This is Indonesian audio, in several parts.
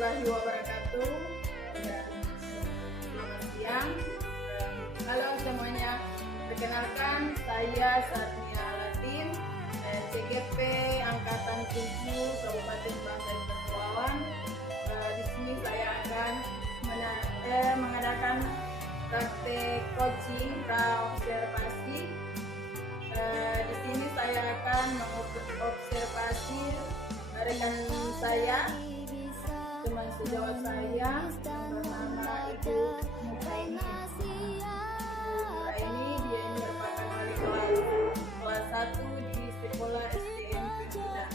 warahmatullahi wabarakatuh. Selamat siang. Halo semuanya, perkenalkan saya Satria Latin, CGP Angkatan 7 Kabupaten Bangka Belitung. Di sini saya akan mengadakan praktek coaching pra-observasi. Di sini saya akan mengobservasi rekan saya, teman sejawat saya, bernama Ibu Nuraini. Dia ini merupakan wali kelas 1 di sekolah SDN Pimpinan.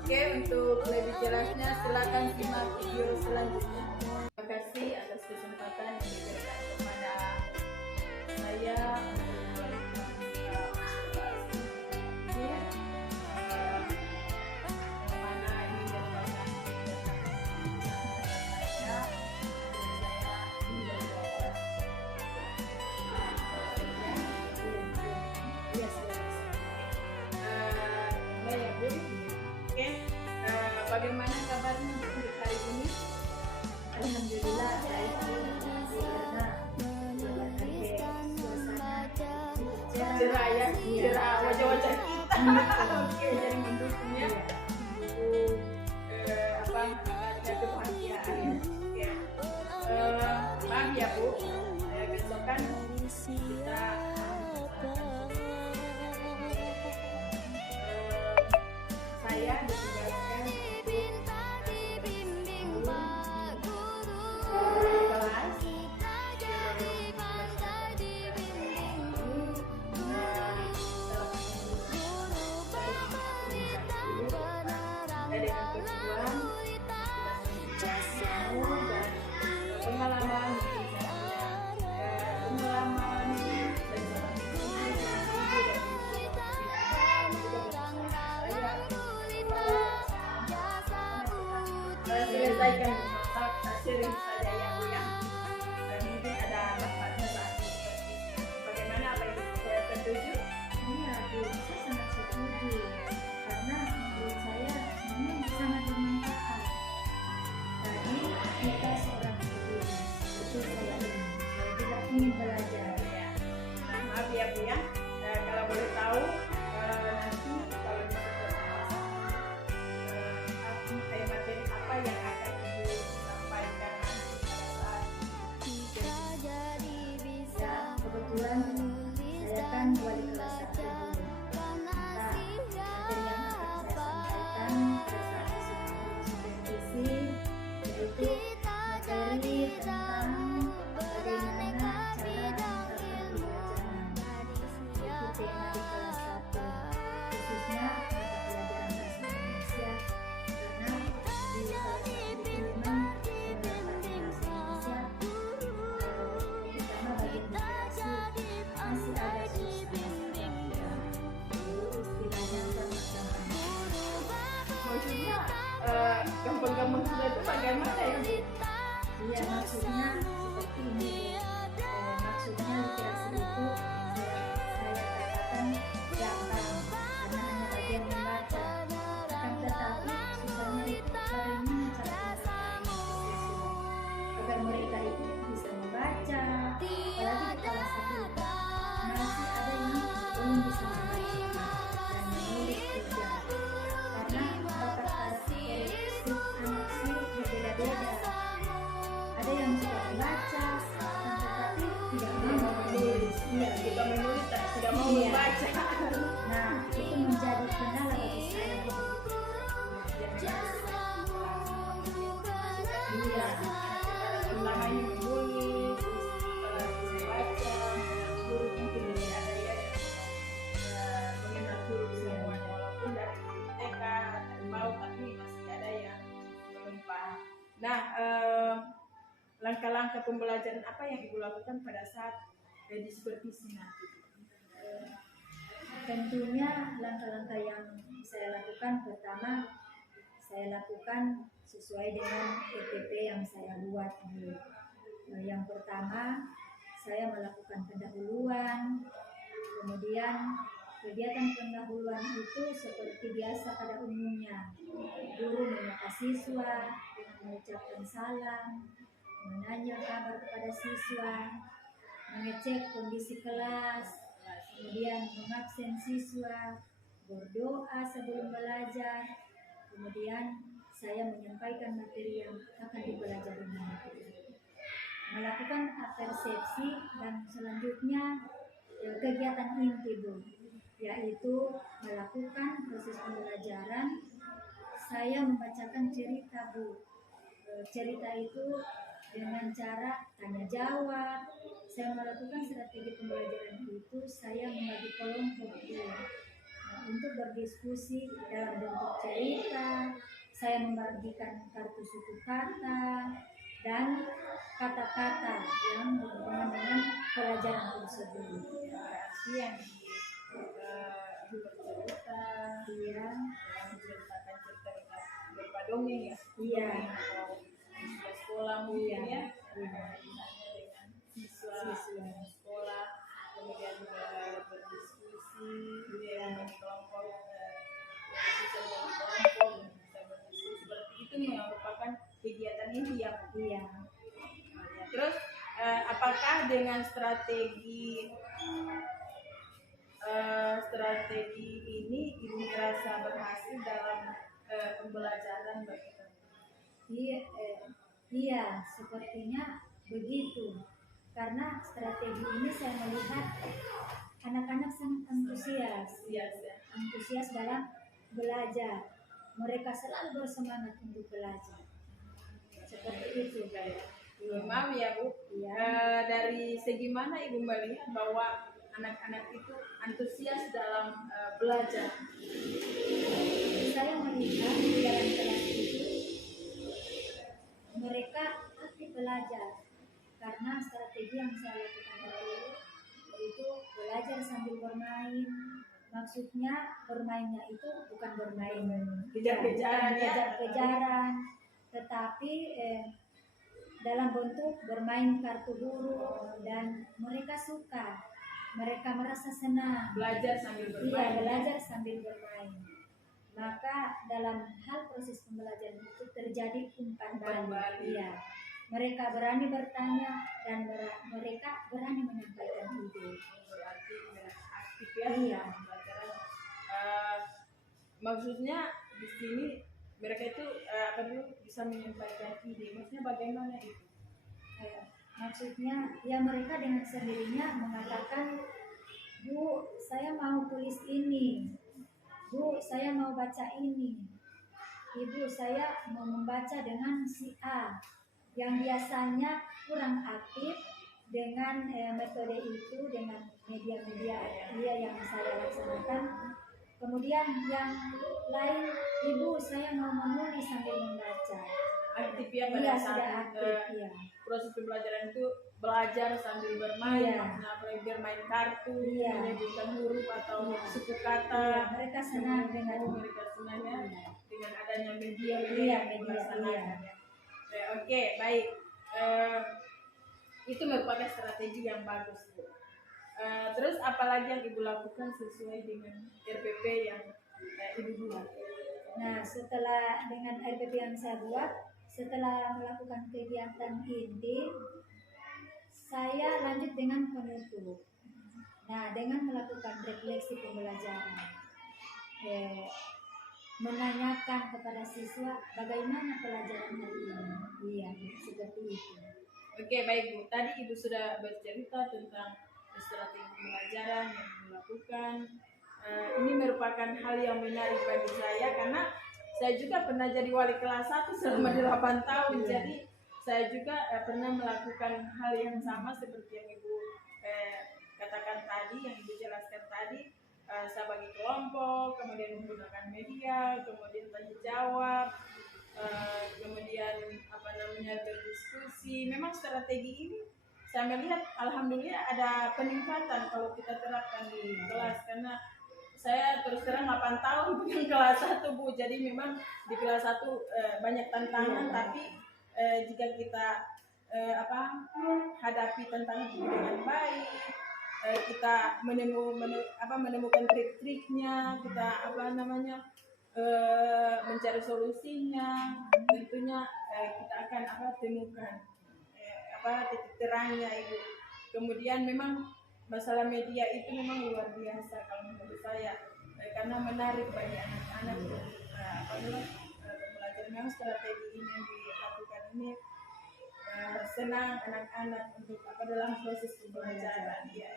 Oke, untuk lebih jelasnya silakan simak video selanjutnya. Terima kasih atas kesempatan yang diberikan kepada saya bagaimana kabarnya untuk hari ini? Alhamdulillah baik karena suasana cerah ya, cerah wajah-wajah kita. Oke, jadi mendukung ya. Ada kebahagiaan. Ya. Maaf ya Bu, besok kan kita saya ditugaskan selesaikan sering saja ya Bu ya. Dan mungkin ada manfaatnya saat ini. Bagaimana, apa itu saya setuju? Iya Bu, saya sangat setuju karena menurut saya ini sangat bermanfaat. Tadi kita seorang guru, itu saya tidak ingin belajar. Ya. Nah, maaf ya Bu ya. Kalau boleh tahu nanti kalau materi apa yang akan Ibu sampaikan nanti pada saat Ya, kebetulan saya kan wali kelas 1 dulu. Materi yang akan saya sampaikan pada saat supervisi yaitu materi tentang bagaimana cara menerapkan pembelajaran. Itu tema di kelas 1, khususnya mata pelajaran bahasa Indonesia, karena di kelas 1 itu memang menerapkan bahasa Indonesia terutama bagian literasi masih agak susah. Istilahnya gampang-gampang. maksudnya gampang-gampang sudah itu bagaimana ya Bu? Iya, maksudnya seperti ini. Maksudnya literasi itu saya katakan gampang karena hanya bagian membaca. Akan tetapi susahnya itu bagaimana cara membaca agar mereka itu bisa membaca. Apalagi di kelas 1 masih ada yang belum bisa membaca dan menulis juga. Karena bakat karakteristik anak sih berbeda-beda. Ada yang suka membaca, tetapi tidak mau menulis. Iya, kita menulis tapi tidak mau Iya. membaca. Nah, itu menjadi kendala bagi saya. Iya, pertama ini menulis, terus membaca, huruf mungkin lebih ada ya, mengenal huruf semuanya, walaupun dari TK dari bawah tapi masih ada yang belum paham. Nah, langkah-langkah pembelajaran apa yang Ibu lakukan pada saat di supervisi nanti? Tentunya langkah-langkah yang saya lakukan, pertama saya lakukan sesuai dengan PPP yang saya buat dulu. Yang pertama saya melakukan pendahuluan, kemudian kegiatan pendahuluan itu seperti biasa pada umumnya, guru menyapa siswa dengan mengucapkan salam, menanya kabar kepada siswa, mengecek kondisi kelas, kemudian mengabsen siswa, berdoa sebelum belajar, kemudian saya menyampaikan materi yang akan dipelajari nanti, melakukan persepsi, dan selanjutnya kegiatan inti Bu, yaitu melakukan proses pembelajaran. Saya membacakan cerita Bu. Cerita itu dengan cara tanya jawab. Saya melakukan strategi pembelajaran itu, saya membagi kelompok Bu. Untuk berdiskusi dalam bentuk cerita, saya membagikan kartu suku kata dan kata-kata yang berhubungan dengan pelajaran tersebut. Berarti yang ibu bercerita, Iya, menceritakan cerita berupa dongeng ya, iya, atau siswa sekolah mungkin ya, iya. misalnya dengan siswa sekolah, kemudian berdiskusi, kemudian bagi kelompok, siswa bagi kelompok bisa berdiskusi, seperti itu merupakan kegiatan inti ya Bu. Iya. Terus apakah dengan strategi ini ibu merasa berhasil dalam pembelajaran bagi kamu? Iya, sepertinya begitu. Karena strategi ini saya melihat anak-anak sangat antusias dalam belajar. Mereka selalu bersemangat untuk belajar. Seperti itu, Maaf ya Bu, Iya. dari segi mana ibu melihat bahwa anak-anak itu antusias dalam belajar? Saya melihat di dalam kelas itu mereka aktif belajar, karena strategi yang saya lakukan itu belajar sambil bermain. Maksudnya bermainnya itu bukan bermain kejar-kejaran, tetapi dalam bentuk bermain kartu huruf, dan mereka suka, mereka merasa senang Belajar sambil bermain. Iya, belajar sambil bermain. Maka dalam hal proses pembelajaran itu terjadi umpan balik. Iya. Mereka berani bertanya dan mereka berani menyampaikan ide. Berarti aktif ya. Iya. Pembelajaran. Maksudnya di sini mereka itu bisa menyampaikan ide. Maksudnya bagaimana itu? Maksudnya ya mereka dengan sendirinya mengatakan, Bu, saya mau tulis ini. Bu, saya mau baca ini. Ibu, saya mau membaca dengan si A yang biasanya kurang aktif dengan metode itu, dengan media-media yang saya laksanakan. Kemudian yang lain, Ibu, saya mau menulis sambil membaca. Aktif ya pada saat proses pembelajaran itu belajar sambil bermain, apalagi bermain kartu, menyebutkan huruf atau suku kata. Mereka senang dengan dengan adanya media yang melaksanakan. Oke, baik. Itu merupakan strategi yang bagus Bu. Terus apalagi yang ibu lakukan sesuai dengan RPP yang ibu buat? Nah, setelah dengan RPP yang saya buat, setelah melakukan kegiatan inti, saya lanjut dengan penutup. Nah, dengan melakukan refleksi pembelajaran, menanyakan kepada siswa bagaimana pelajaran hari ini. Iya, seperti itu. Oke, baik Bu. Tadi ibu sudah bercerita tentang strategi pembelajaran yang dilakukan. Ini merupakan hal yang menarik bagi saya karena saya juga pernah jadi wali kelas 1 selama 8 tahun. Jadi saya juga pernah melakukan hal yang sama seperti yang ibu katakan tadi, yang ibu jelaskan tadi. Saya bagi kelompok, kemudian menggunakan media, kemudian tanya jawab, kemudian berdiskusi. Memang strategi ini saya melihat alhamdulillah ada peningkatan kalau kita terapkan di kelas, karena saya terus terang 8 tahun dengan kelas 1 Bu. Jadi memang di kelas 1 banyak tantangan, tapi jika kita hadapi tantangan itu dengan baik, kita menemukan trik-triknya, kita mencari solusinya. Tentunya kita akan temukan titik terangnya Ibu. Kemudian memang masalah media itu memang luar biasa kalau menurut saya, karena menarik bagi anak-anak pembelajaran. Memang strategi ini yang dilakukan ini senang anak-anak untuk dalam proses pembelajaran ya.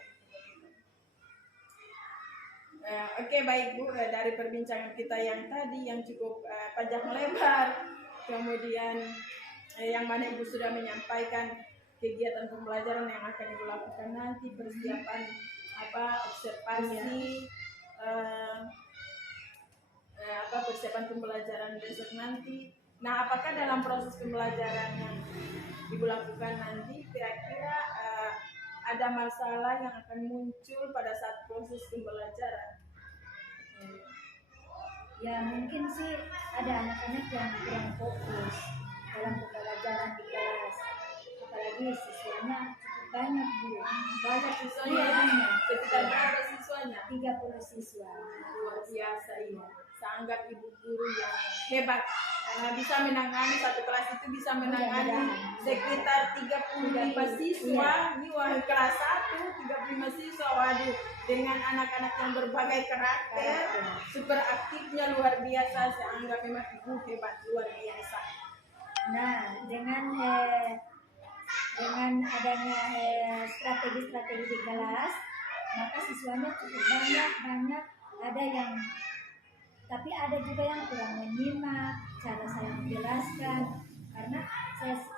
Oke, baik Bu, dari perbincangan kita yang tadi yang cukup panjang lebar, kemudian yang mana Ibu sudah menyampaikan kegiatan pembelajaran yang akan Ibu lakukan nanti, persiapan observasi, persiapan pembelajaran besok nanti. Nah, apakah dalam proses pembelajaran yang Ibu lakukan nanti kira-kira ada masalah yang akan muncul pada saat proses pembelajaran? Ya mungkin sih ada anak-anak yang kurang fokus dalam pembelajaran di kelas, apalagi siswanya cukup banyak Bu. Banyak siswanya, Iya, banyak. sekitar berapa siswanya? 30 siswa. Luar biasa ini. Saya anggap Ibu guru yang hebat karena bisa menangani satu kelas itu, bisa menangani sekitar 35 siswa. Ini wah, kelas 1 35 siswa, waduh, dengan anak-anak yang berbagai karakter, super aktifnya luar biasa. Saya anggap memang Ibu hebat luar biasa. Nah, dengan adanya strategi-strategi di kelas, maka siswanya cukup banyak. Ada yang, tapi ada juga yang kurang menyimak cara saya menjelaskan, karena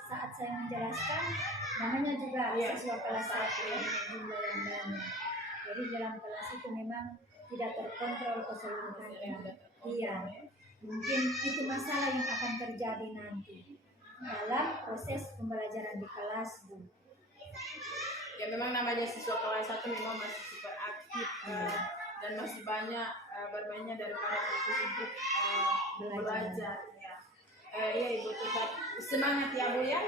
saat saya menjelaskan, namanya juga siswa kelas 1 dengan jumlah yang banyak. Jadi dalam kelas itu memang tidak terkontrol keseluruhannya. Iya, mungkin itu masalah yang akan terjadi nanti dalam proses pembelajaran di kelas Bu. Ya memang namanya siswa kelas 1 memang masih super aktif dan masih banyak bermainnya daripada fokus untuk belajar ya. Ya Ibu tetap semangat ya Bu ya.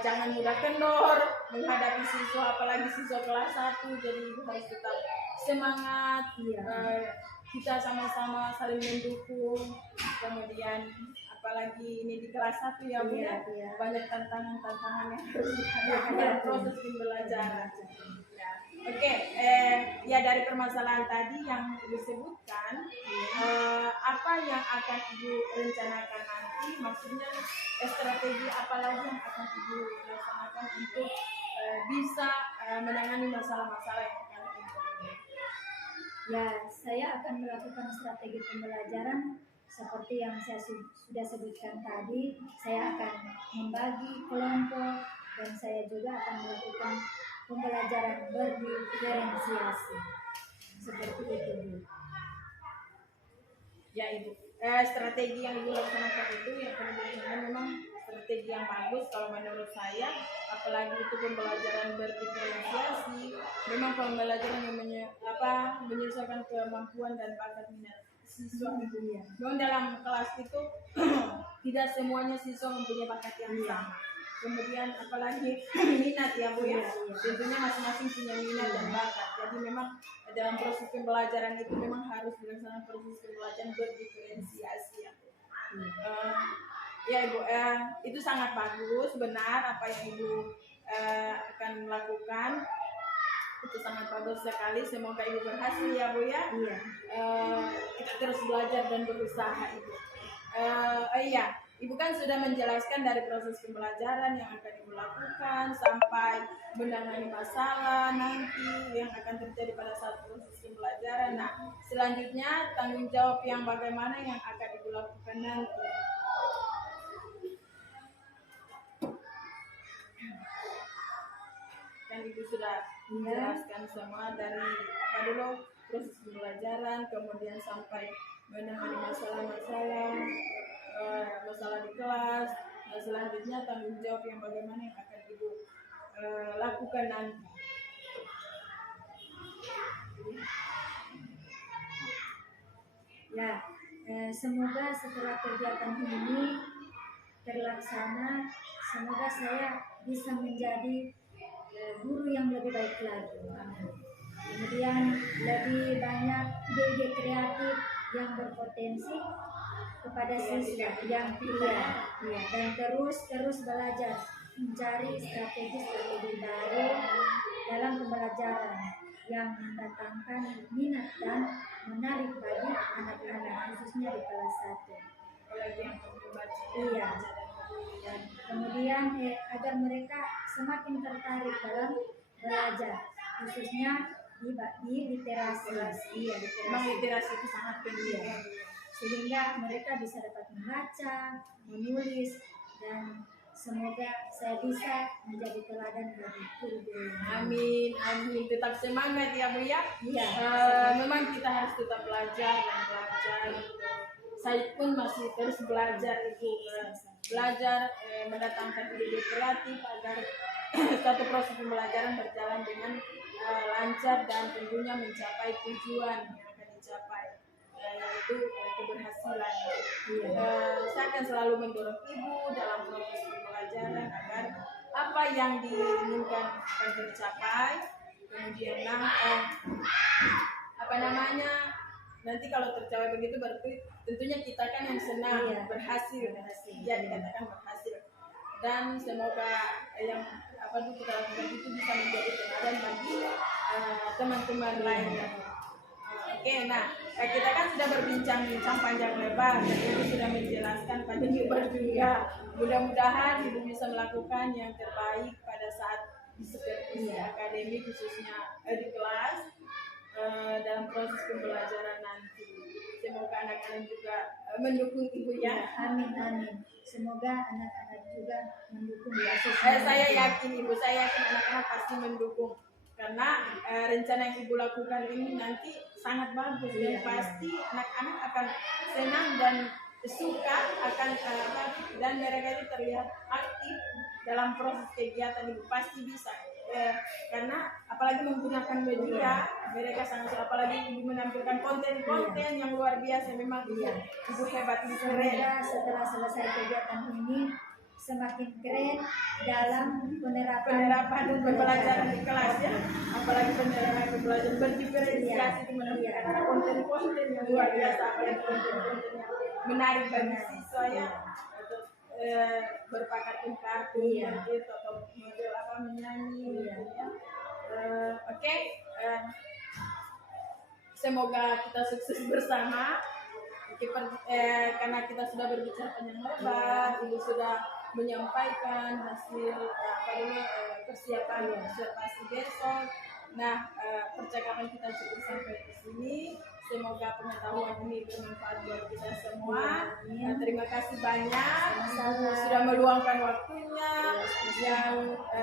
Jangan mudah kendor menghadapi siswa, apalagi siswa kelas 1. Jadi Ibu harus tetap semangat. Kita sama-sama saling mendukung. Kemudian apalagi ini di kelas 1 ya Bu ya. Banyak tantangan-tantangan yang harus dihadapi dalam proses pembelajaran. Oke, ya dari permasalahan tadi yang Ibu sebutkan, apa yang akan Ibu rencanakan nanti? Maksudnya strategi apa lagi yang akan Ibu laksanakan untuk bisa menangani masalah-masalah yang akan Ibu? Ya, saya akan melakukan strategi pembelajaran seperti yang saya sudah sebutkan tadi. Saya akan membagi kelompok dan saya juga akan melakukan pembelajaran berdiferensiasi seperti itu Bu. Ya Ibu, strategi yang Ibu laksanakan itu yang kemudian memang strategi yang bagus kalau menurut saya, apalagi itu pembelajaran berdiferensiasi, memang pembelajaran yang menyesuaikan kemampuan dan bakat minat siswa itu ya. Memang dalam kelas itu tidak semuanya siswa mempunyai bakat yang sama. Kemudian apalagi minat ya Bu ya, tentunya masing-masing punya minat dan bakat. Jadi memang dalam proses pembelajaran itu memang harus dilaksanakan proses pembelajaran berdiferensiasi ya. Ya Ibu, itu sangat bagus, benar apa yang Ibu akan lakukan. Itu sangat bagus sekali. Semoga Ibu berhasil ya Bu ya. Kita terus belajar dan berusaha Ibu. Iya. Ibu kan sudah menjelaskan dari proses pembelajaran yang akan Ibu lakukan sampai menangani masalah nanti yang akan terjadi pada saat proses pembelajaran. Nah, selanjutnya tanggung jawab yang bagaimana yang akan Ibu lakukan nanti. Kan Ibu sudah menjelaskan semua dari dulu proses pembelajaran, kemudian sampai menangani masalah-masalah masalah di kelas. Nah, selanjutnya tanggung jawab yang bagaimana yang akan Ibu lakukan nanti. Ya, semoga setelah kegiatan ini terlaksana, semoga saya bisa menjadi guru yang lebih baik lagi. Kemudian lebih banyak ide-ide kreatif yang berpotensi kepada siswa yang dan terus belajar mencari strategi baru dalam pembelajaran yang mendatangkan minat dan menarik bagi anak-anak khususnya di kelas 1. Dan kemudian agar mereka semakin tertarik dalam belajar khususnya di literasi. Memang literasi itu sangat penting. Sehingga mereka bisa dapat membaca, menulis, dan semoga saya bisa menjadi teladan bagi guru-guru. Amin. Tetap semangat ya Bu ya. Memang kita harus tetap belajar dan belajar. Saya pun masih terus belajar mendatangkan ide kreatif agar suatu proses pembelajaran berjalan dengan lancar dan tentunya mencapai tujuan yang akan dicapai, yaitu keberhasilan. Saya akan selalu mendorong Ibu dalam proses pembelajaran agar apa yang diinginkan akan tercapai. Kemudian nanti kalau tercapai begitu berarti tentunya kita kan yang senang berhasil. Ya, dikatakan berhasil. Dan semoga yang kita lakukan itu bisa menjadi teladan bagi teman-teman lainnya. Oke, kita kan sudah berbincang-bincang panjang lebar dan Ibu sudah menjelaskan panjang lebar juga. Mudah-mudahan Ibu bisa melakukan yang terbaik pada saat di supervisi akademik khususnya di kelas dalam proses pembelajaran nanti. Semoga anak-anak juga mendukung Ibu ya. Amin. Semoga anak-anak juga mendukung. Saya yakin anak-anak pasti mendukung karena rencana yang Ibu lakukan ini nanti sangat bagus dan pasti anak-anak akan senang dan suka dan mereka itu terlihat aktif dalam proses kegiatan Ibu, pasti bisa. Karena apalagi menggunakan media, mereka sangat, apalagi Ibu menampilkan konten-konten yang luar biasa. Memang Ibu hebat, Ibu keren. Setelah selesai kegiatan ini semakin keren dalam penerapan dan pembelajaran di kelas ya. Apalagi penerapan pembelajaran berdiferensiasi itu menampilkan konten-konten yang luar biasa, apalagi konten-konten yang menarik bagi siswa ya. Berpakaian kartun atau model menyanyi ya. Oke. Semoga kita sukses bersama. Karena kita sudah berbicara panjang lebar, Ibu sudah menyampaikan hasil persiapan observasi besok. Percakapan kita cukup sampai di sini. Semoga pengetahuan ini bermanfaat buat kita semua. Terima kasih banyak sudah meluangkan waktunya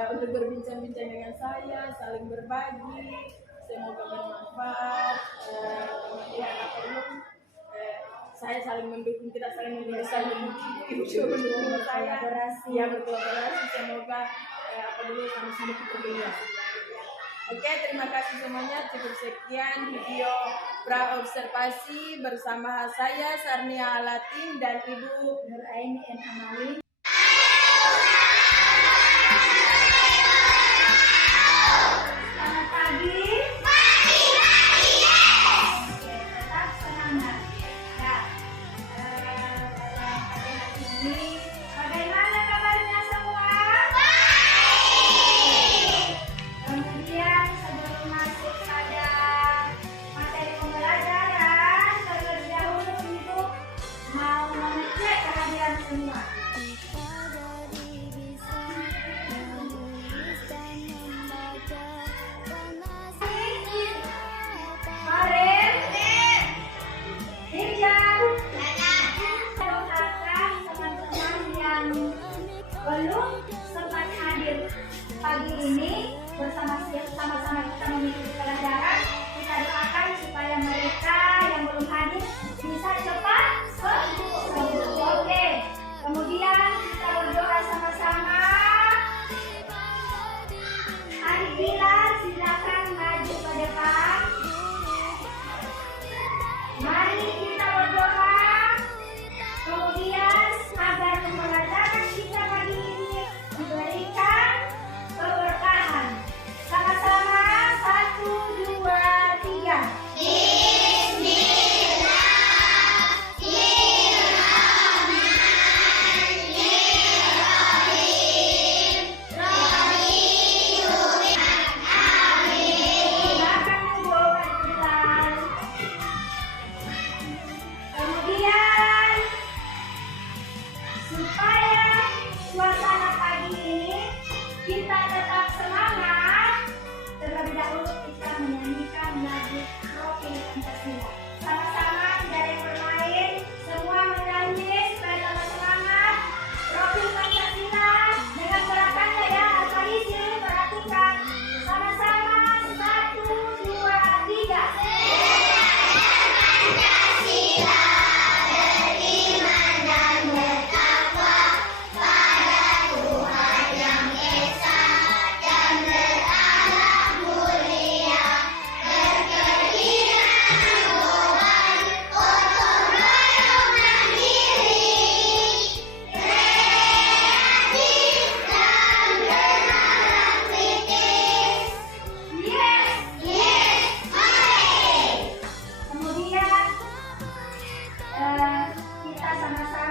untuk berbincang-bincang dengan saya, saling berbagi. Semoga bermanfaat. Saya saling mendukung, kita saling mendukung, Ibu juga mendukung saya. Berkolaborasi. Semoga sama-sama kita berkolaborasi. Oke, terima kasih semuanya. Cukup sekian video pra-observasi bersama saya Sarnia Alatin dan Ibu Nuraini N. Amalin. Selamat pagi. Tetap semangat. Dalam pagi hari ini, bagaimana kabarnya semua? Kemudian sebelum masuk pada materi pembelajaran, terlebih dahulu untuk mau mengecek kehadiran semua. Kemarin, Irjan, doakan teman-teman yang belum sempat hadir pagi ini bersama-sama kita mengikuti pelajaran. Kita doakan supaya mereka yang belum hadir bisa cepat sembuh. Oke. Kemudian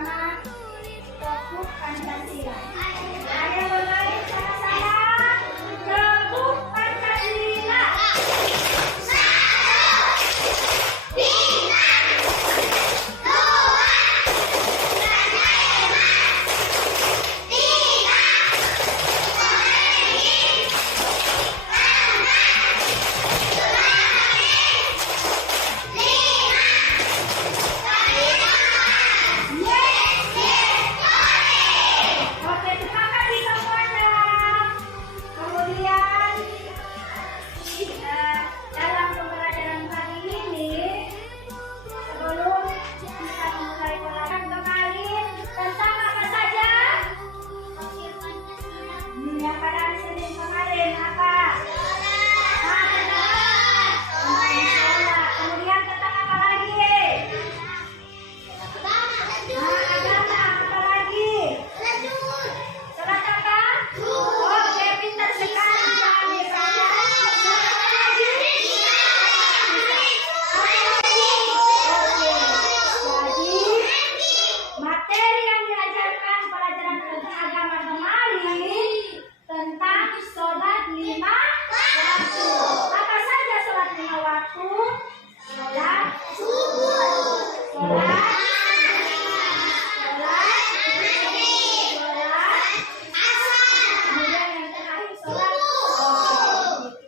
bersama Tepuk Pancasila. Ayo bermain sama-sama. Tepuk Pancasila. Oke, terima kasih semuanya. Kemudian dalam pembelajaran pagi ini, sebelum kita memulai pelajaran kemarin tentang apa saja? Yang pada Senin kemarin apa? Tentang sholat. Kemudian tentang apa lagi? Agama, apa lagi? Sholat apa? Oke, pintar sekali. Jadi, materi yang diajarkan pelajaran tentang agama kemarin tentang sholat 5 waktu. Apa saja sholat 5 waktu? Sholat subuh, sholat kemudian yang terakhir sholat.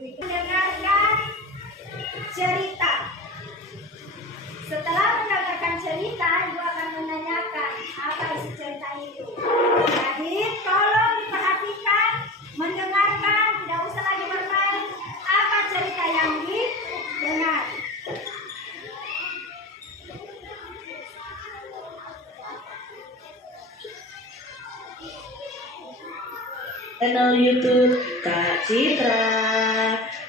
Dengarkan cerita. Setelah mendengarkan cerita, ibu akan menanyakan apa isi cerita itu. Jadi tolong diperhatikan, mendengarkan, tidak usah lagi bermain. Apa cerita yang didengar? Channel YouTube Kak Citra.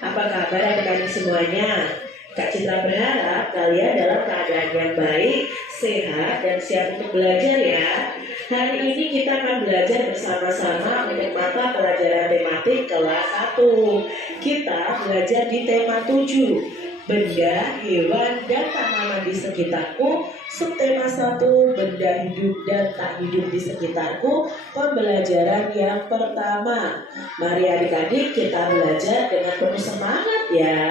Apa kabar adik-adik semuanya? Kak Citra berharap kalian dalam keadaan yang baik, sehat, dan siap untuk belajar ya. Hari ini kita akan belajar bersama-sama untuk mata pelajaran tematik kelas 1. Kita belajar di tema 7. Benda, hewan, dan tanaman di sekitarku. Subtema 1, benda hidup dan tak hidup di sekitarku. Pembelajaran yang pertama. Mari adik-adik kita belajar dengan penuh semangat ya.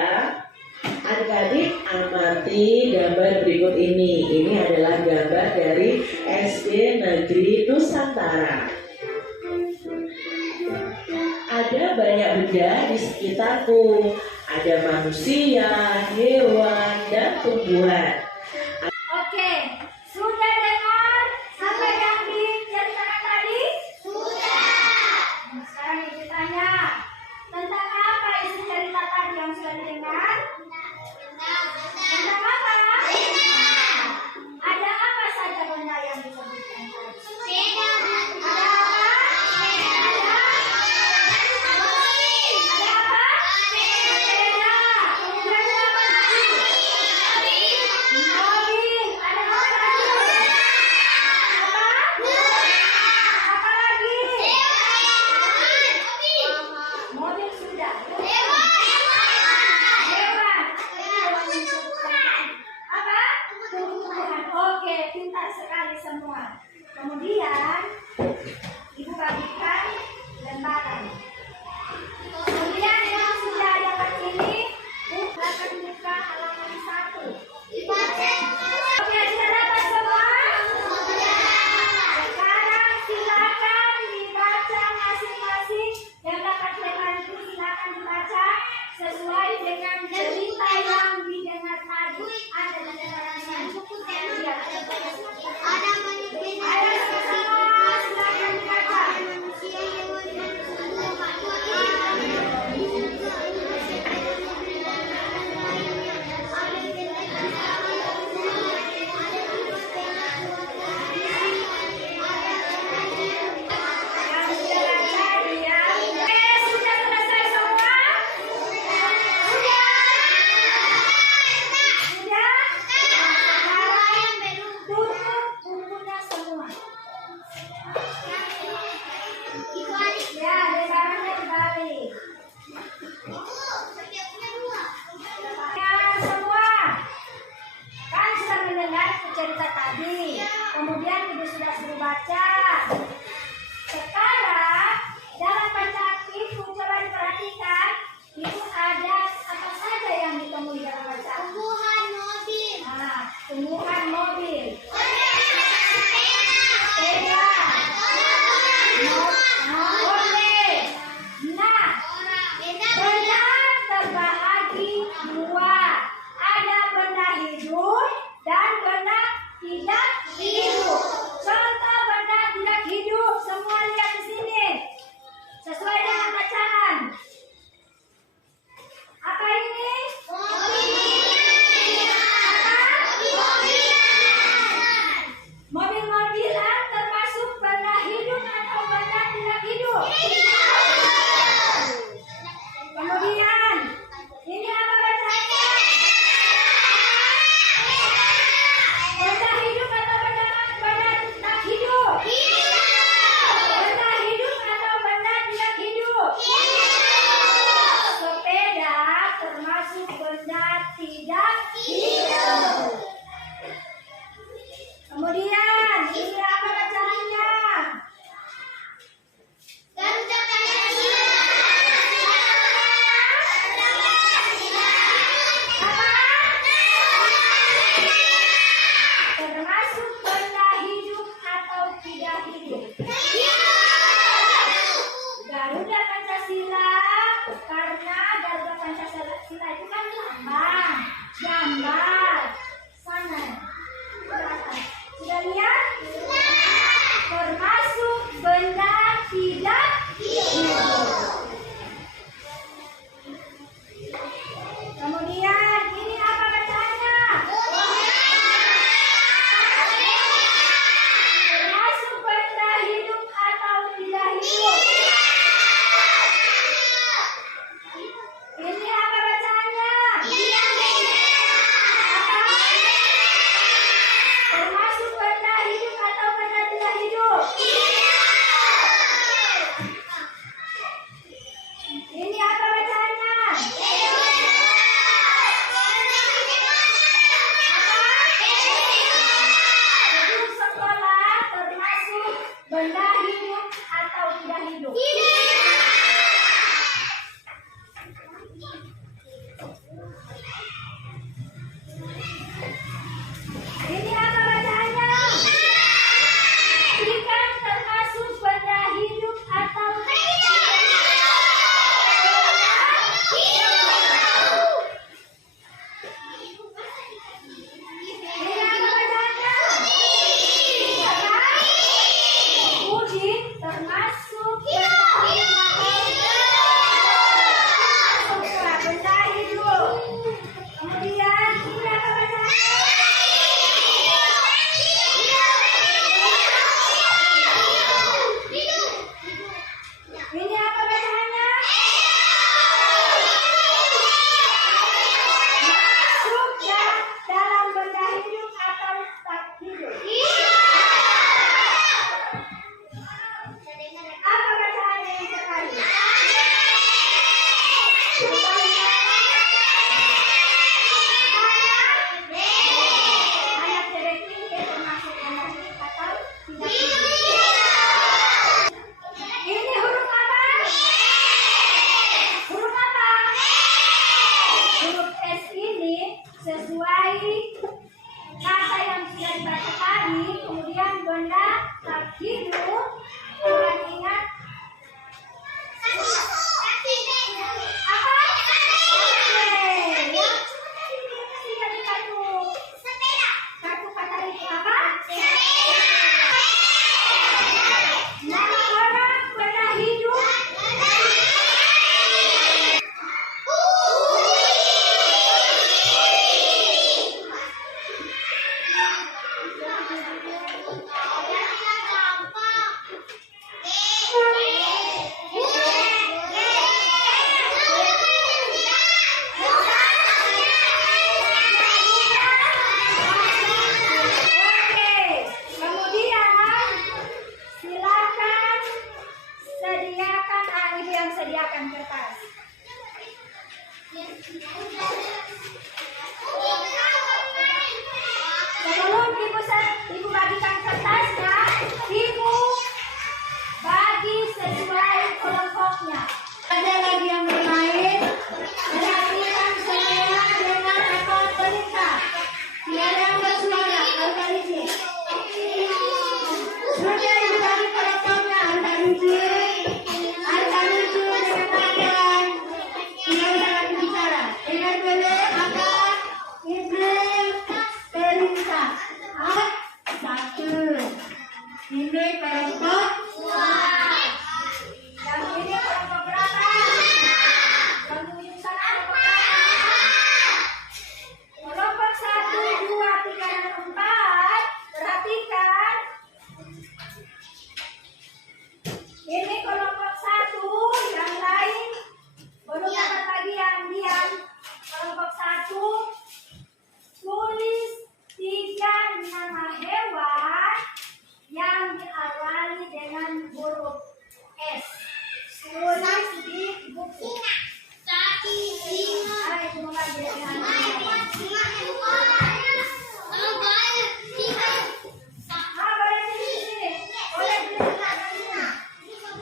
Adik-adik amati gambar berikut ini. Ini adalah gambar dari SD Negeri Nusantara. Ada banyak benda di sekitarku. Ada manusia, hewan, dan tumbuhan. Oke, sudah dengar apa yang diceritakan tadi? Sudah. Sekarang ibu tanya, tentang apa isi cerita tadi yang sudah didengar? Tentang apa? Ada apa saja benda yang disebutkan tadi? Ada apa? Ada apa? Kemudian apa lagi? sudah suruh baca. Sekarang dalam baca aktif coba diperhatikan itu ada apa saja yang ditemui dalam baca aktif. Tumbuhan mobil. Nah, tumbuhan mobil. Sepeda. Mobil. Nah, benda terbahagi dua. Ada benda hidup dan benda tidak hidup. Contoh benda tidak hidup, semua lihat di sini. Sesuai dengan bacaan. Apa ini? Mobil-mobilan termasuk benda hidup atau benda tidak hidup? Kemudian, ini apa bacanya? Benda hidup atau benda tidak hidup? Benda hidup atau benda tidak hidup? Sepeda termasuk benda tidak hidup. Kemudian, ini apa bacaannya? Garuda Pancasila. Termasuk benda hidup atau tidak hidup? Garuda Pancasila, karena Garuda Pancasila itu kan lambang, gambar, sana, sudah lihat? Termasuk benda tidak hidup. Kemudian ini apa bacanya? Termasuk benda hidup atau tidak hidup? Ini apa bacanya? Termasuk benda hidup atau benda tidak hidup? Ini apa bacanya? Gedung sekolah termasuk benda hidup atau tidak hidup? Ini apa bacanya? Ikan termasuk benda hidup atau tidak hidup? Ini apa bacanya? Udin termasuk benda hidup. Kemudian ini apa bacanya? Ini apa bacanya? Masuk dalam benda hidup atau tak hidup? Apa bacaannya yang sekali? Anak cereking termasuk benda hidup atau tidak hidup? Ini huruf apa? Huruf apa? Huruf S ini sesuai kata yang sudah dibaca tadi, kemudian benda tak hidup, ingat apa? Kartu kata itu apa? Nama orang benda hidup. Sebelum ibu bagikan kertasnya, kelompok yang ini kelompok berapa? Yang tulisan kelompok berapa? Kelompok 1, 2, 3, dan 4. Perhatikan. Ini kelompok 1, yang lain belum dapat lagi yang diam. Kelompok 1, tulis 3 nama hewan yang diawali dengan huruf S. Tulis di buku. Sapi, singa, Ayo mulai dengan singa, singa. boleh di sini. Boleh di sini.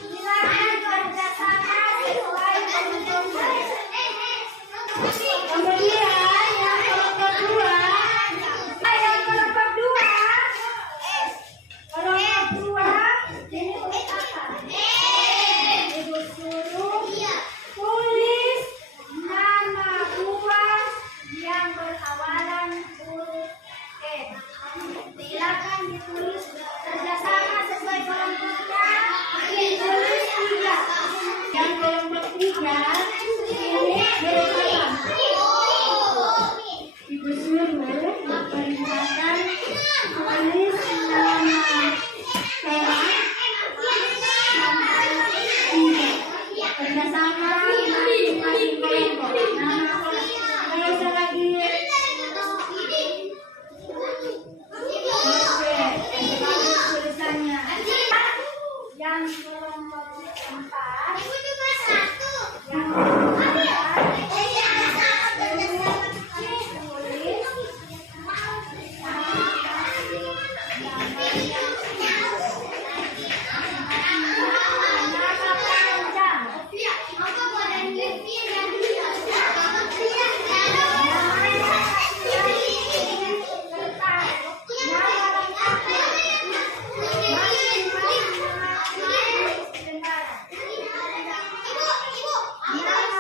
Silakan kerjasama sesuai dengan kemudian yang kelompok 2. Yang kelompok 2. Kelompok 2 ini huruf apa? Ibu suruh tulis nama buah yang berawalan huruf E. Silakan ditulis kerjasama sesuai kelompoknya. Ditulis 3. Yang kelompok 3 ini huruf apa? Ibu suruh memerintahkan tulis nama hewan sampai 3. Kerjasama masing-masing kelompok. Nama saya bisa lagi. Oke, bagus tulisannya. Yang kelompok 4. Yang kelompok 4. Ibu,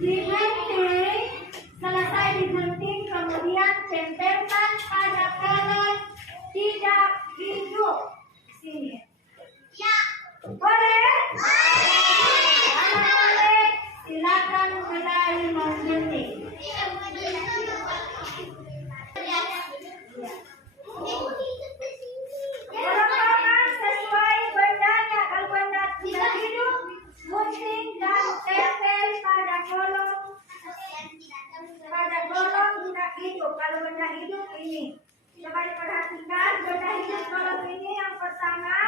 Digunting, selesai digunting, kemudian tempelkan pada kolom tidak hidup. Sini. Ya. Boleh? Kalau boleh, silakan mulai menggunting. Kelengkapan sesuai bendanya. Kalau benda tidak hidup, gunting dan tempel pada kolom tidak hidup. Kalau benda hidup ini, coba diperhatikan benda hidup kolom ini yang pertama,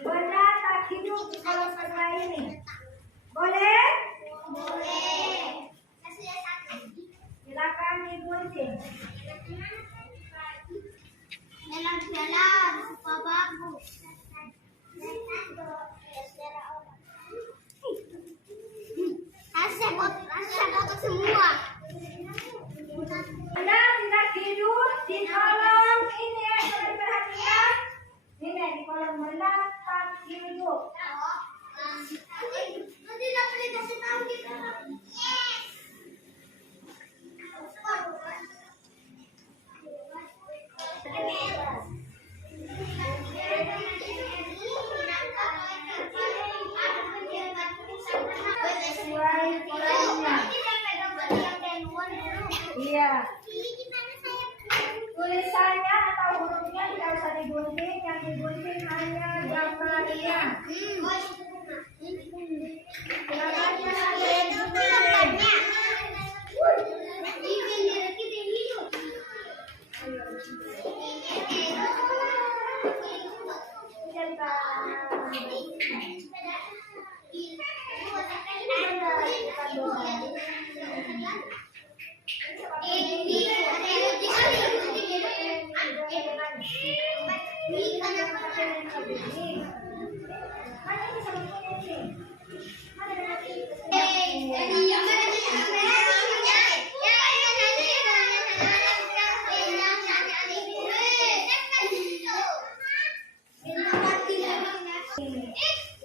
benda tak hidup di kolom kedua ini. Boleh? Boleh. Silakan digunting. Jalan-jalan supaya bagus. Rasa kotor semua. Benda tidak hidup di kolom ini, coba diperhatikan. Ini di kolom benda tak hidup. Nanti dapat dikasih tahu kita. Sesuai kolomnya. Iya. Tulisannya atau hurufnya tidak usah digunting, yang digunting hanya gambarnya. Gambarnya ada yang digunting.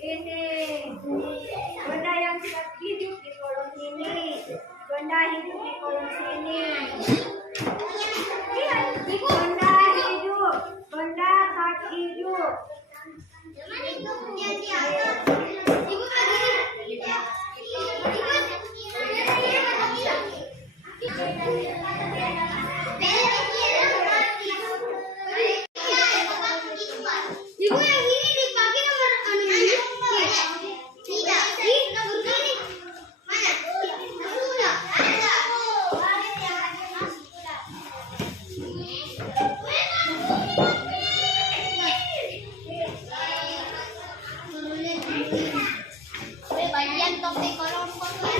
Ini benda yang tidak hidup di kolom ini, benda hidup di kolom sini. Benda hidup, benda tak hidup. Ibu yang ini dipakai nomor tidak. Mana? Sudah. Ada. Bagian topik kolom kotor.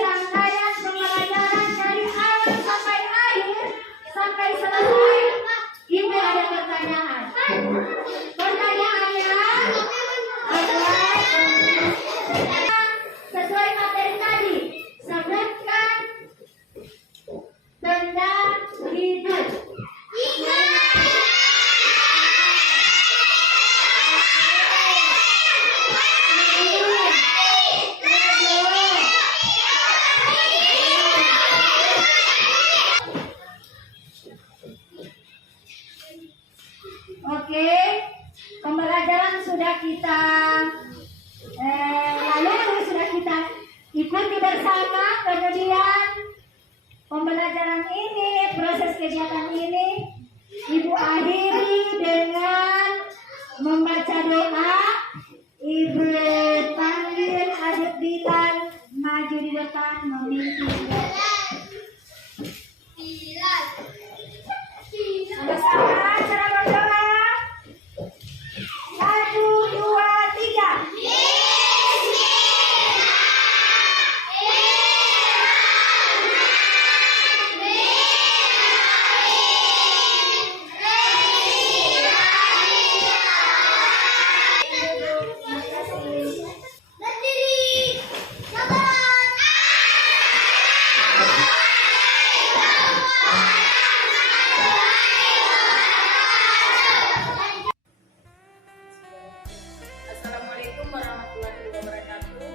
Rangkaian pembelajaran dari awal sampai akhir, sampai selesai, ibu ada pertanyaan. Pertanyaannya adalah sesuai materi tadi, sebutkan benda hidup. Oke, pembelajaran sudah kita lalui, sudah kita ikuti bersama. Kemudian pembelajaran ini, proses kegiatan ini, Ibu akhiri dengan membaca doa, Ibu panggil adik Dilan maju di depan memimpin doa. Sama-sama cara berdoa. 1, 2, 3. Berdiri. Sabar. Assalamualaikum warahmatullahi wabarakatuh.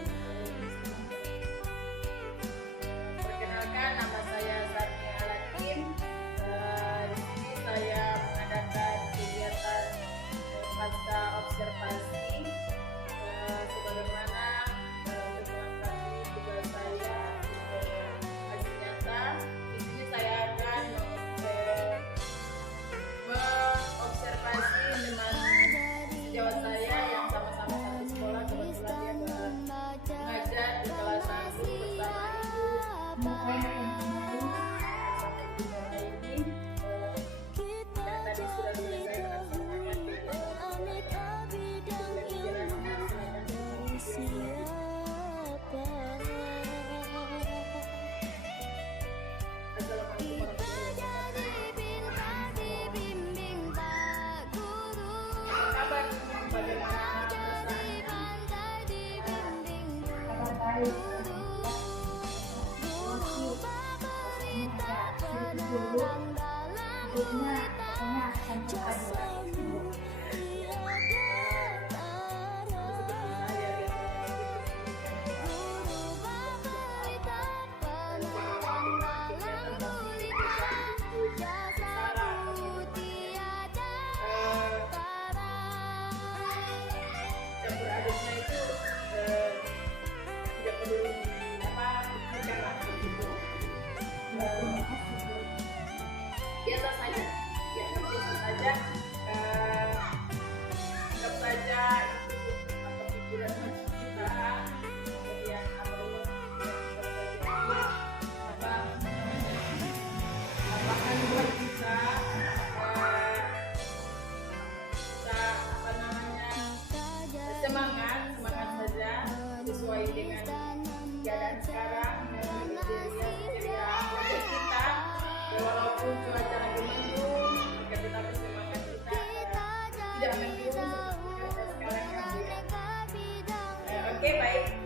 Perkenalkan, nama saya Sarni Alakim. Di sini saya mengadakan kegiatan pasca observasi sebagaimana untuk melengkapi tugas saya hasil nyata. Di sini saya akan mengobservasi dengan sejawat saya yang sama-sama satu sekolah. Kebetulan dia mengajar di kelas 1 bersama Ibu ini, dan tadi sudah selesai melaksanakan Assalamualaikum warahmatullahi wabarakatuh. Kabar bagaimana perasaannya? Kabar baik. Hidupnya pokoknya sampai ada. Campur aduknya itu tidak perlu dipikirkan lah begitu. Biasa saja, ya biasa saja. Anggap saja itu pikiran kita, kemudian apakah buat kita semangat saja sesuai dengan keadaan sekarang untuk kita, walaupun cuaca lagi mendung, maka tetap semangat kita tidak mendung seperti cuaca sekarang yang oke, baik.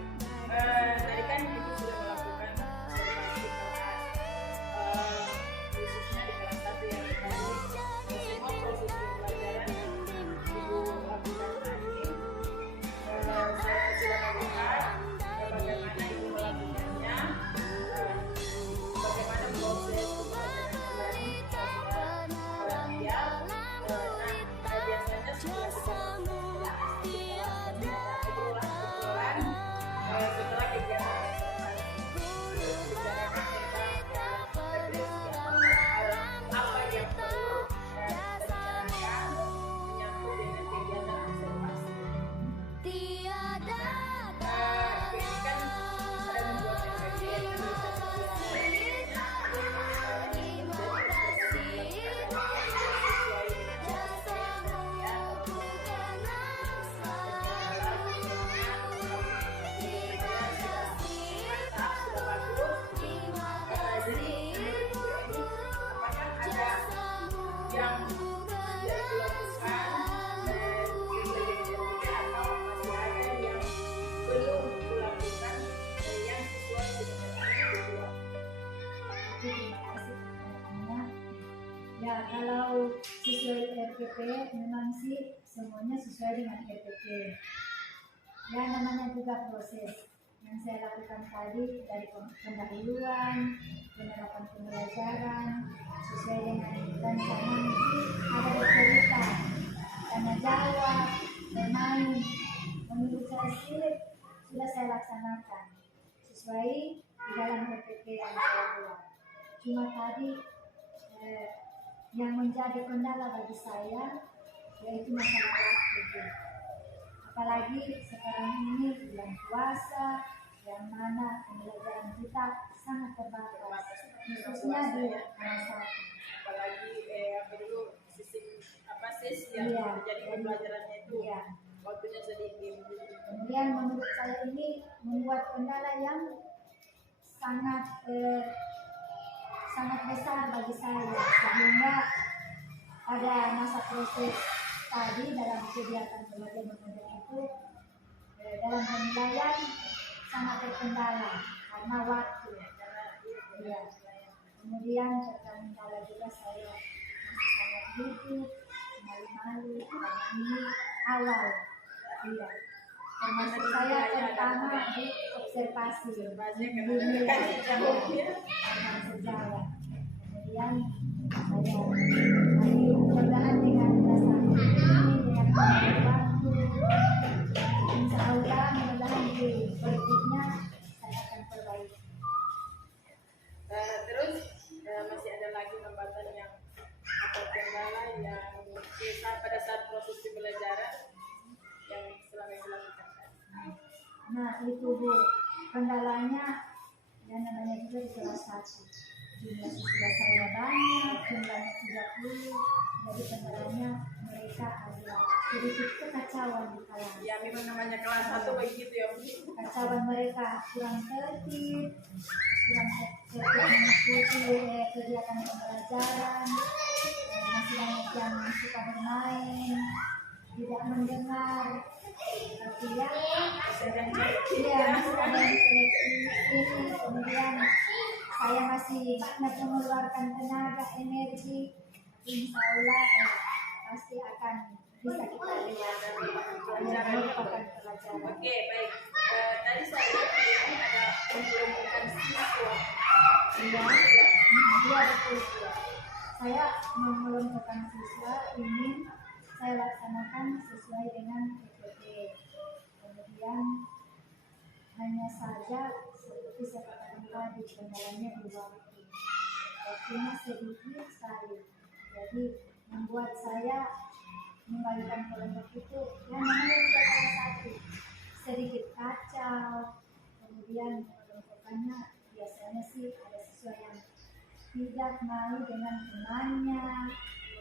Tadi kan Ibu sudah melakukan observasi kelas, khususnya di kelas 1 yang tadi semua proses pembelajaran yang Ibu lakukan tadi. Saya sudah melihat bagaimana Ibu melakukannya, bagaimana proses pembelajaran kita sudah siap. Biasanya setelah obrolan setelah kegiatan bicarakan tentang apa yang perlu kita bicarakan menyangkut dengan kegiatan observasi. Ini kan ada membuat yang tidak dilakukan atau masih ada yang belum dilakukan yang sesuai dengan tujuan. Terima kasih pertanyaannya. Ya, kalau sesuai RPP memang sih semuanya sesuai dengan RPP. Ya, namanya juga proses. Yang saya lakukan tadi dari pendahuluan, penerapan pembelajaran, sesuai dengan rancangan ada bercerita, tanya jawab, bermain. Menurut saya sih sudah saya laksanakan sesuai di dalam RPP yang saya buat. Cuma tadi yang menjadi kendala bagi saya yaitu masalah waktu. Apalagi sekarang ini bulan puasa, yang mana pembelajaran kita sangat terbatas, khususnya di masa. Apalagi apa dulu sesi yang Iya, jadi pembelajarannya itu iya. waktunya sedikit. Kemudian menurut saya ini membuat kendala yang sangat sangat besar bagi saya, sehingga pada masa proses tadi dalam kegiatan belajar mengajar itu dalam penilaian sangat terkendala karena waktu. Ya. Kemudian terkendala juga saya masih sangat gugup, malu-malu karena ini awal. Iya. Termasuk saya terutama di observasi, dinilai dengan sejarah. Kemudian saya mudah-mudahan dengan rasa ini, dengan waktu, insya Allah mudah-mudahan di berikutnya saya akan perbaiki. Terus masih ada lagi hambatan yang atau kendala yang pada saat proses pembelajaran yang selama ini dilakukan. Nah itu Bu, kendalanya yang namanya juga di kelas 1. Jumlah siswa saya banyak, jumlahnya 30, jadi kendalanya mereka agak sedikit kekacauan di kalangan. Ya memang namanya kelas 1 begitu ya. Kekacauan mereka kurang tertib, kurang tertib mengikuti kegiatan pembelajaran, masih banyak yang suka bermain, tidak mendengar. Iya, masih ada yang ini. Kemudian saya masih banyak mengeluarkan tenaga, energi. Insya Allah pasti akan bisa kita lihat merupakan pelajaran. Oke, baik. Tadi saya lihat ini ada mengelompokkan siswa. Iya, betul. Saya mengelompokkan siswa ini saya laksanakan sesuai dengan PPT. Kemudian hanya saja seperti saya katakan tadi, kendalanya di waktu. Waktunya sedikit sekali. Jadi membuat saya membagikan kelompok itu yang namanya juga kelas 1 sedikit kacau. Kemudian kelompokannya biasanya sih ada siswa yang tidak mau dengan temannya,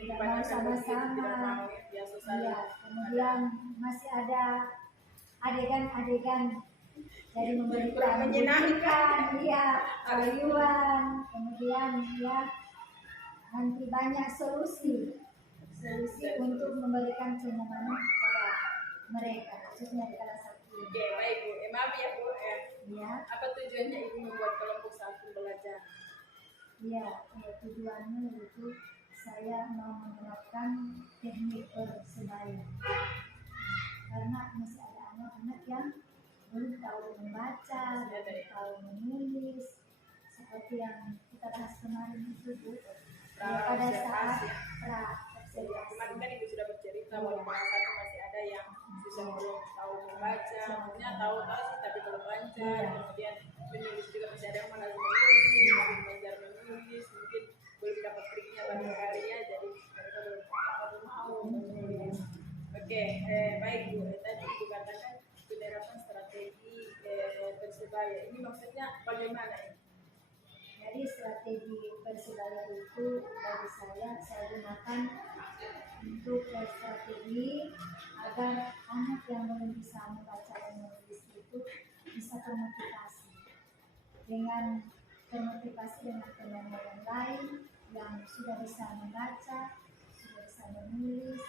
tidak mau sama-sama. Iya, kemudian masih ada adegan-adegan dari memberikan pendidikan, iya, rayuan, kemudian ya nanti banyak solusi untuk memberikan kenyamanan kepada mereka, khususnya di kelas 1. Oke, baik Bu. Maaf ya Bu. Ya, Apa tujuannya Ibu membuat kelompok 1 belajar? iya, tujuannya itu saya mau menerapkan teknik persebaya karena masih ada anak-anak yang belum tahu membaca, belum tahu menulis, seperti yang kita bahas kemarin itu Bu. Pada saat pra-observasi. Kemarin kan Ibu sudah bercerita bahwa di kelas 1 masih ada yang susah belum tahu membaca, maksudnya tahu sih tapi belum lancar. Kemudian menulis juga masih ada yang malas menulis, belum belajar menulis, mungkin belum dapat triknya barangkali ya, jadi mereka belum mau menulis. Oke, baik Bu. Tadi Ibu katakan penerapan strategi persebaya. Ini maksudnya bagaimana ini? Jadi strategi persebaya itu bagi saya gunakan untuk strategi agar anak yang belum bisa membaca dan menulis itu bisa termotivasi dengan teman-teman yang lain yang sudah bisa membaca, sudah bisa menulis,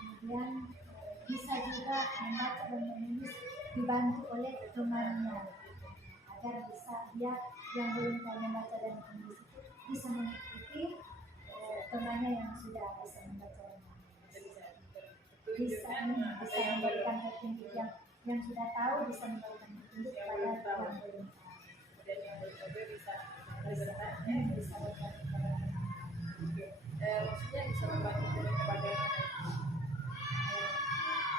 kemudian bisa juga membaca dan menulis dibantu oleh temannya agar bisa dia yang belum tahu membaca dan menulis itu bisa mengikuti temannya yang sudah bisa membaca dan menulis. Bisa memberikan petunjuk yang sudah tahu, bisa memberikan petunjuk kepada yang belum tahu. Dan yang belum bisa Bisa berkata kepada maksudnya bisa membantu mereka bagaimana?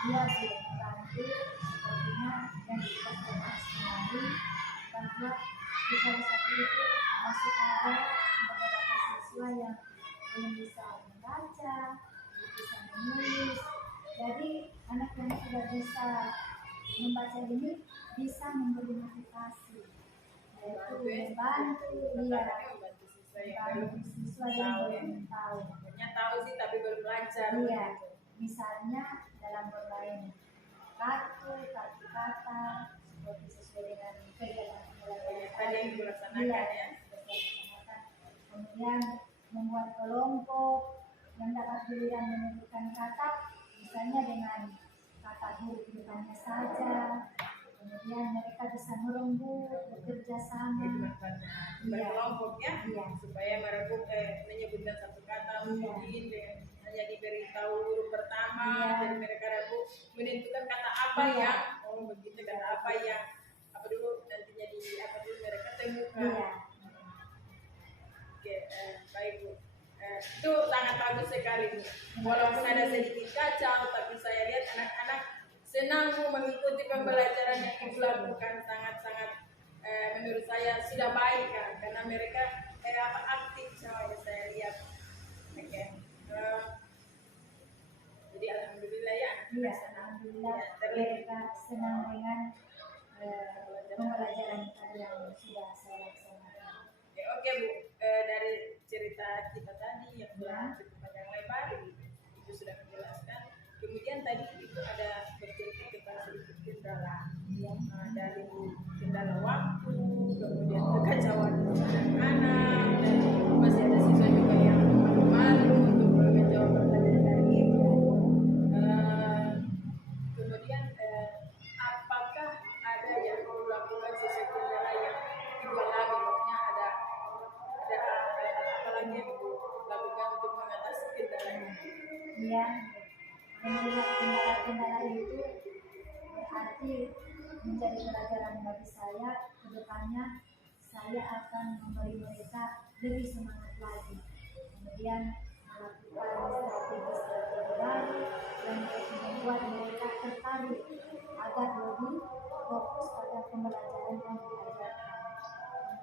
dia sudah membantu sepertinya yang kita bahas kemarin bahwa di salah satu itu masih ada beberapa siswa yang belum bisa membaca, bisa menulis. Jadi anak yang sudah bisa membaca ini bisa memberi motivasi, yaitu membantu membantu siswa yang belum siswa yang belum tahu. punya tahu sih tapi belum belajar. Iya, misalnya dalam bermain kartu kata seperti sesuai dengan kegiatan Tadi yang dilaksanakan ya. Kemudian membuat kelompok yang dapat giliran menentukan kata, misalnya dengan kata huruf depannya saja. Kemudian mereka bisa merembuk, bekerja sama. Berkelompok ya, Iya. supaya menyebutkan satu kata mungkin hanya diberitahu huruf pertama, Iya. jadi mereka ragu menentukan kata apa Iya. ya, oh begitu kata apa ya, apa dulu nantinya di apa dulu mereka temukan. Iya. Oke, baik Bu. Itu sangat bagus sekali Bu. Walaupun ada sedikit kacau, tapi saya lihat anak-anak senang Bu mengikuti pembelajaran yang Ibu lakukan, sangat-sangat menurut saya sudah baik kan, karena mereka aktif sama yang saya lihat. Oke. Jadi alhamdulillah ya. Iya, alhamdulillah mereka senang dengan pembelajaran yang sudah saya laksanakan. Oke Bu, dari cerita kita tadi yang sudah cukup panjang lebar, Ibu sudah menjelaskan. Kemudian tadi itu ada bercerita tentang sedikit kendala, dari kendala waktu, kemudian kekacauan anak-anak, dan masih ada siswa juga yang malu untuk menjawab pertanyaan dari Ibu. Kemudian apakah ada yang perlu lakukan sesuai kendala yang Ibu alami? Maksudnya ada hal-hal apa lagi yang Ibu lakukan untuk mengatasi kendala ini? Iya, melihat kendala-kendala itu berarti menjadi pelajaran bagi saya. Kedepannya saya akan memberi mereka lebih semangat lagi, kemudian melakukan strategi-strategi baru yang membuat mereka tertarik agar lebih fokus pada pembelajaran yang diajarkan.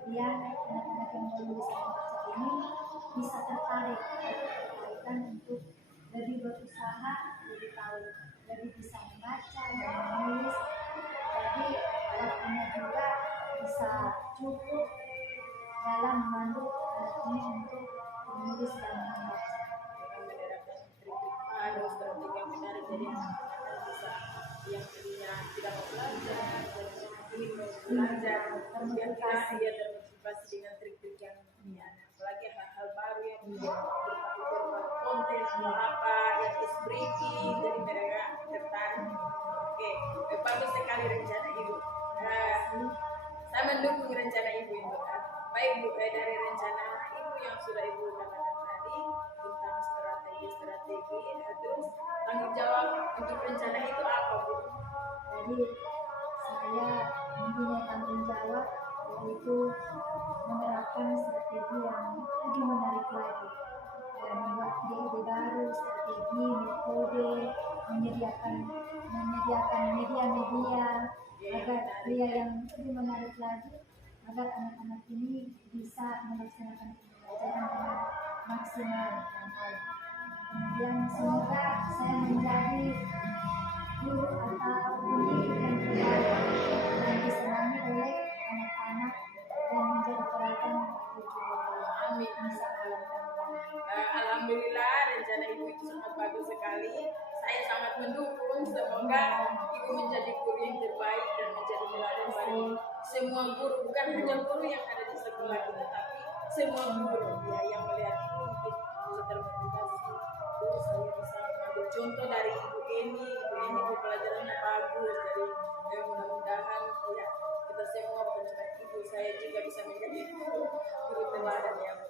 Kemudian anak-anak yang belum bisa membaca ini bisa tertarik untuk lebih berusaha, lebih tahu, lebih bisa membaca dan menulis. Jadi waktunya juga bisa cukup dalam membantu anak ini untuk menulis dan membaca. Ada strategi yang menarik, jadi anak-anak bisa yang tadinya tidak mau belajar dan ingin belajar, kemudian dia termotivasi dengan trik-trik yang apalagi hal-hal baru yang berbuat konten atau apa yang is breaking, jadi mereka tertarik. Oke, bagus sekali rencana Ibu. Saya mendukung rencana Ibu itu kan. Baik Bu, dari rencana Ibu yang sudah Ibu katakan tadi tentang strategi, terus tanggung jawab untuk rencana itu apa Bu? Jadi saya mempunyai tanggung jawab, yaitu menerapkan strategi yang lebih menarik lagi, membuat ide-ide baru, strategi, metode, menyediakan media-media agar dia yang lebih menarik lagi, agar anak-anak ini bisa melaksanakan pembelajaran dengan maksimal dan baik. Kemudian semoga saya menjadi guru atau pendidik yang terbaik dan disenangi oleh anak-anak dan menjadi teladan bagi juga. Amin. Alhamdulillah rencana Ibu itu sangat bagus sekali. Saya sangat mendukung. Semoga Ibu menjadi guru yang terbaik dan menjadi teladan bagi semua guru, bukan hanya guru yang ada di sekolah kita, tapi semua guru ya yang melihat Ibu mungkin bisa termotivasi. Terus saya bisa mengambil contoh dari Ibu Eni pelajarannya bagus. Jadi mudah-mudahan ya kita semua bukan Ibu, saya juga bisa menjadi guru teladan ya Bu.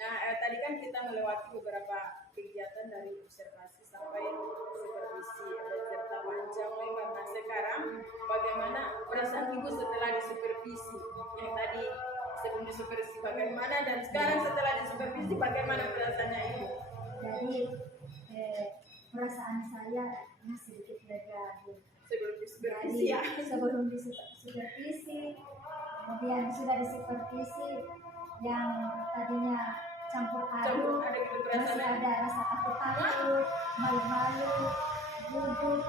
Nah, tadi kan kita melewati beberapa kegiatan dari observasi sampai supervisi, ada cerita panjang lebar. Nah, sekarang bagaimana perasaan Ibu setelah disupervisi? Yang tadi sebelum disupervisi bagaimana, dan sekarang setelah disupervisi bagaimana perasaannya Ibu? Jadi perasaan saya sedikit lega. Sebelum disupervisi ya? Sebelum disupervisi, kemudian sudah disupervisi, yang tadinya campur aduk masih ada rasa takut-takut, malu-malu, gugup.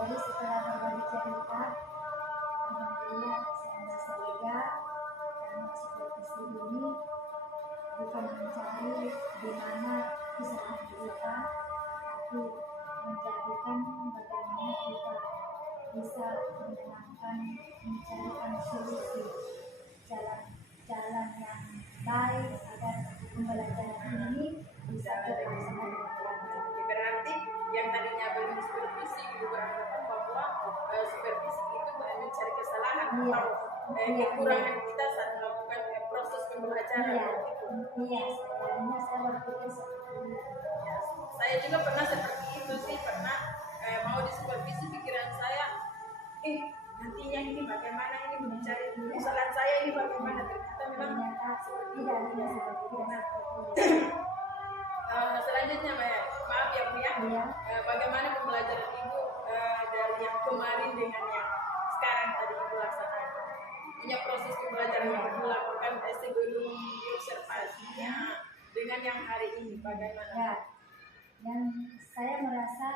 Jadi setelah berbagi cerita, alhamdulillah saya merasa lega karena supervisi ini bukan mencari di mana kesalahan kita, tapi menjadikan bagaimana kita bisa menenangkan, mencarikan solusi jalan yang baik agar pembelajaran ini bisa terlaksana dengan lancar. Berarti yang tadinya belum supervisi itu beranggapan bahwa supervisi itu mencari kesalahan atau kekurangan kita saat melakukan proses pembelajaran. Iya, sebenarnya saya berpikir seperti itu. Ya, saya juga pernah seperti itu sih, pernah mau disupervisi pikiran saya, nantinya ini bagaimana ini mencari kesalahan saya ini bagaimana, ternyata memang Ternyata tidak seperti itu. selanjutnya maaf ya Bu ya, Iya. bagaimana pembelajaran Ibu dari yang kemarin dengan yang sekarang tadi Ibu laksanakan, punya proses pembelajaran yang Ibu lakukan sebelum diobservasinya dengan yang hari ini bagaimana? Ya, dan saya merasa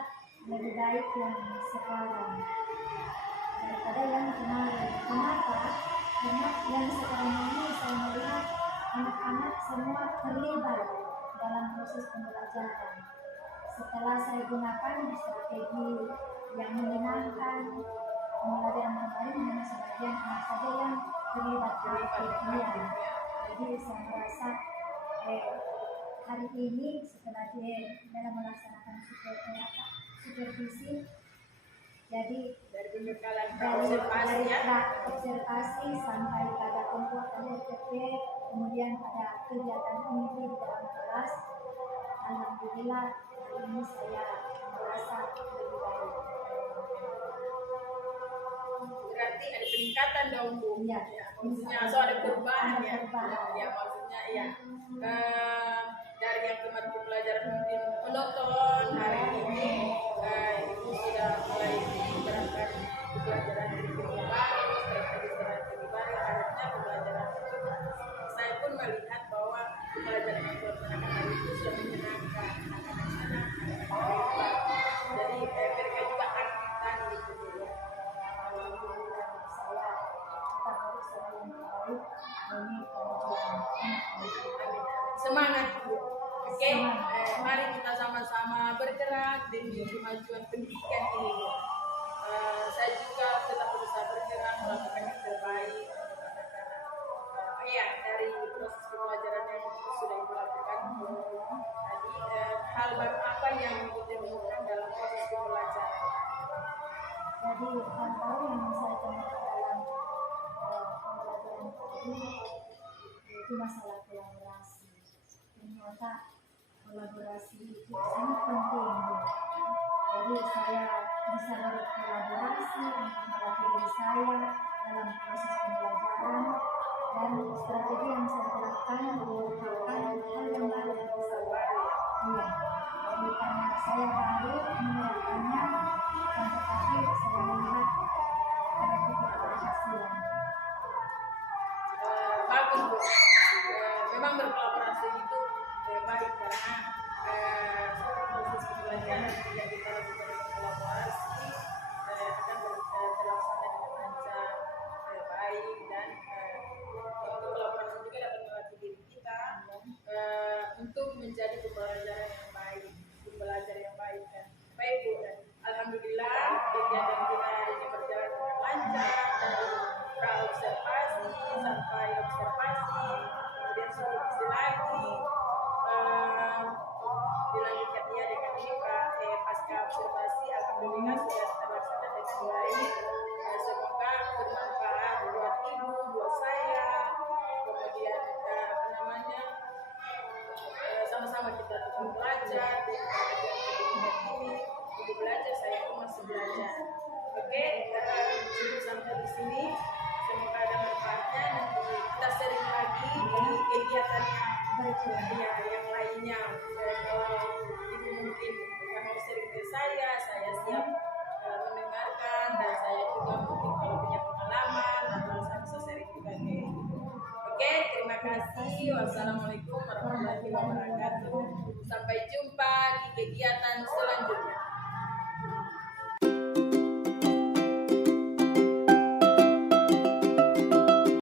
lebih baik yang sekarang daripada yang kemarin. Kenapa? Karena yang sekarang ini saya melihat anak-anak semua terlibat dalam proses pembelajaran. Setelah saya gunakan strategi yang menyenangkan, pembelajaran kemarin hanya sebagian anak saja yang terlibat aktifnya. Jadi saya merasa hari ini setelah dia dalam melaksanakan supervisi, jadi Dari pembekalan dari observasi ya, observasi sampai pada pembuatan RTP, kemudian pada kegiatan inti di dalam kelas, alhamdulillah hari ini saya merasa lebih baik. berarti ada peningkatan dong Bu. Iya. Ya, maksudnya ada perubahan ya. Ada perubahan. Ya maksudnya iya. Dari yang kemarin pembelajaran mungkin menonton, hari ini Ibu sudah mulai menerapkan pembelajaran dari baru, strategi baru. Akhirnya pembelajaran itu saya pun melihat bahwa pembelajaran yang dilaksanakan hari itu sudah menyenangkan anak-anak sana, anak-anak jadi mereka juga aktif tadi gitu ya. Alhamdulillah saya tetap berusaha yang terbaik demi kemajuan anak-anak. Semangat Bu. Oke, mari kita sama-sama bergerak demi kemajuan pendidikan ini Bu. Saya juga tetap berusaha bergerak melakukan yang terbaik untuk anak-anak. Iya, dari proses pembelajaran yang sudah Ibu lakukan tadi, hal baru apa yang Ibu temukan dalam proses pembelajaran? Jadi hal baru yang saya temukan dalam pembelajaran tadi yaitu masalah kolaborasi. Ternyata kolaborasi itu sangat penting. Jadi saya bisa berkolaborasi untuk melatih diri saya dalam proses pembelajaran, dan strategi yang saya terapkan merupakan hal yang baru bagi saya. Iya, jadi karena saya baru menerapkannya, dan tetapi saya melihat ada titik keberhasilan. Bagus Bu. Memang berkolaborasi itu baik karena proses pembelajaran jika kita lakukan berkolaborasi akan terlaksana dengan lancar, baik, dan kolaborasi juga dapat melatih diri kita untuk menjadi pembelajaran yang baik, pembelajar yang baik kan. Baik Bu, alhamdulillah kegiatan kita hari ini berjalan dengan lancar dari pra-observasi sampai observasi, kemudian supervisi lagi, dilanjutkan dia dengan ini pasca observasi, alhamdulillah sudah terlaksana dengan baik. Semoga bermanfaat buat Ibu, buat saya, kemudian sama-sama kita tetap belajar dengan pendidikan ini. Ibu belajar, saya pun masih belajar. Oke, cukup sampai di sini. Semoga ada manfaatnya. Nanti kita sering lagi di kegiatan yang lainnya. Kalau Ibu mungkin mau sering ke saya siap mendengarkan, dan saya juga mungkin kalau punya pengalaman atau saya bisa sering juga ke Ibu. Oke, terima kasih. Wassalamualaikum warahmatullahi wabarakatuh. Sampai jumpa di kegiatan selanjutnya.